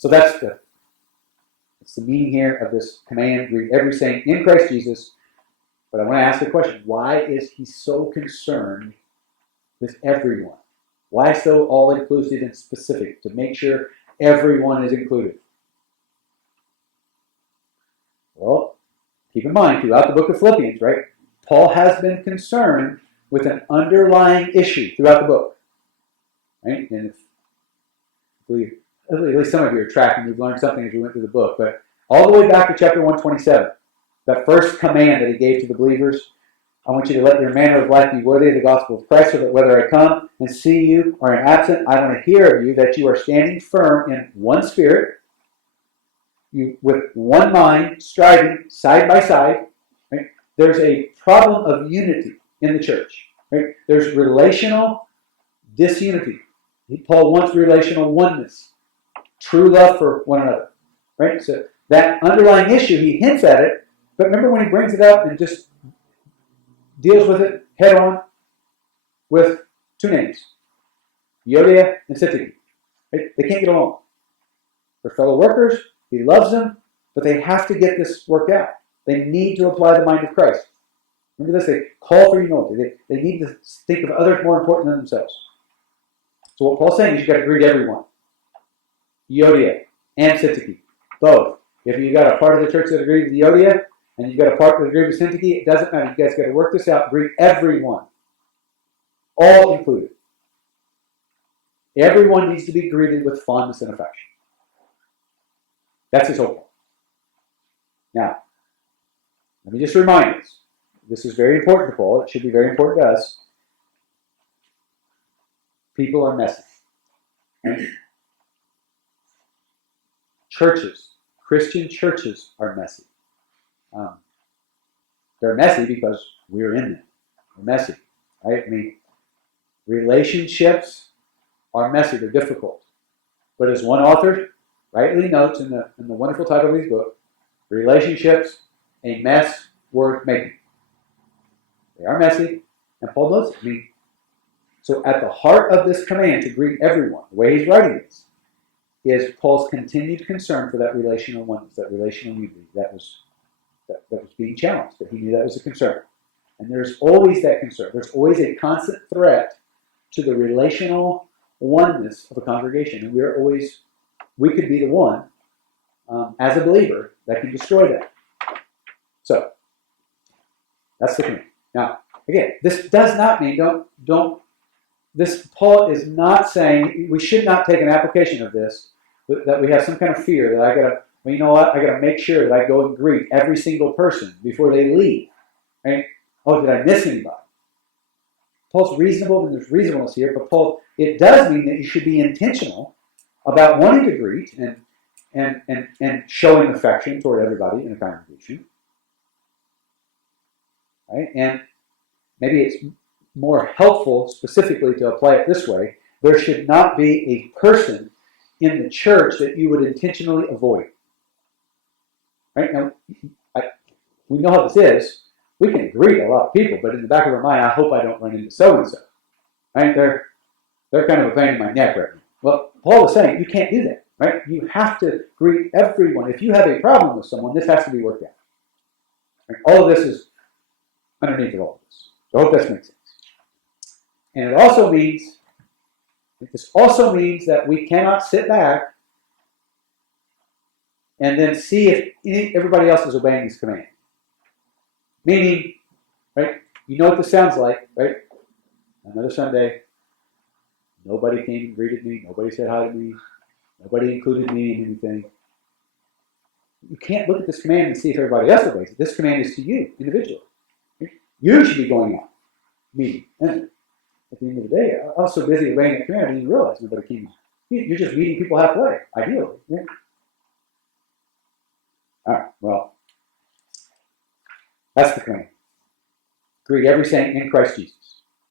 So that's the meaning here of this command: greet every saint in Christ Jesus. But I want to ask the question: why is he so concerned with everyone? Why so all-inclusive and specific to make sure everyone is included? Well, keep in mind, throughout the book of Philippians, right, Paul has been concerned with an underlying issue throughout the book. Right? And at least some of you are tracking, you've learned something as we went through the book. But all the way back to chapter 127, that first command that he gave to the believers: I want you to let your manner of life be worthy of the gospel of Christ, so that whether I come and see you or am absent, I want to hear of you that you are standing firm in one spirit, you with one mind, striving side by side. Right? There's a problem of unity in the church. Right? There's relational disunity. Paul wants relational oneness, true love for one another. Right? So that underlying issue, he hints at it, but remember when he brings it up and just deals with it head on with two names: Euodia and Syntyche. Right? They can't get along. They're fellow workers. He loves them, but they have to get this worked out. They need to apply the mind of Christ. Remember this, they call for humility. They need to think of others more important than themselves. So what Paul's saying is you've got to greet everyone. Euodia and Syntyche, both. If you've got a part of the church that agrees with Euodia, and you've got a part that agrees with Syntyche, it doesn't matter. You guys got to work this out. Greet everyone. All included. Everyone needs to be greeted with fondness and affection. That's his whole point. Now, let me just remind us, this is very important to Paul. It should be very important to us. People are messy. Churches, Christian churches are messy. They're messy because we're in them. We're messy, right? I mean, relationships are messy. They're difficult. But as one author rightly notes in the wonderful title of his book, relationships, a mess worth making. They are messy, and Paul knows it. I mean, so at the heart of this command to greet everyone, the way he's writing this, is Paul's continued concern for that relational oneness, that relational unity that was being challenged, that he knew that was a concern. And there's always that concern. There's always a constant threat to the relational oneness of a congregation. And we could be the one, as a believer, that can destroy that. So, that's the command. Now, again, this does not mean, Paul is not saying, we should not take an application of this, that we have some kind of fear that I got to make sure that I go and greet every single person before they leave. Right? Oh, did I miss anybody? Paul's reasonable, and there's reasonableness here, but Paul, it does mean that you should be intentional about wanting to greet and showing affection toward everybody in a congregation. Right? And maybe it's more helpful specifically to apply it this way. There should not be a person in the church that you would intentionally avoid. Right? Now, we know how this is. We can greet a lot of people, but in the back of our mind, I hope I don't run into so-and-so. Right? They're kind of a pain in my neck right now. Well, Paul is saying you can't do that. Right? You have to greet everyone. If you have a problem with someone, this has to be worked out. Right? All of this is underneath of all of this. So I hope this makes sense. And this also means that we cannot sit back and then see if everybody else is obeying this command. Meaning, right, you know what this sounds like, right? Another Sunday, nobody came and greeted me, nobody said hi to me, nobody included me in anything. You can't look at this command and see if everybody else obeys it. This command is to you, individually. You should be going out, meeting. And at the end of the day, I was so busy obeying that command, I didn't even realize nobody came. You're just meeting people halfway, ideally. Yeah. All right, well, that's the command. Greet every saint in Christ Jesus.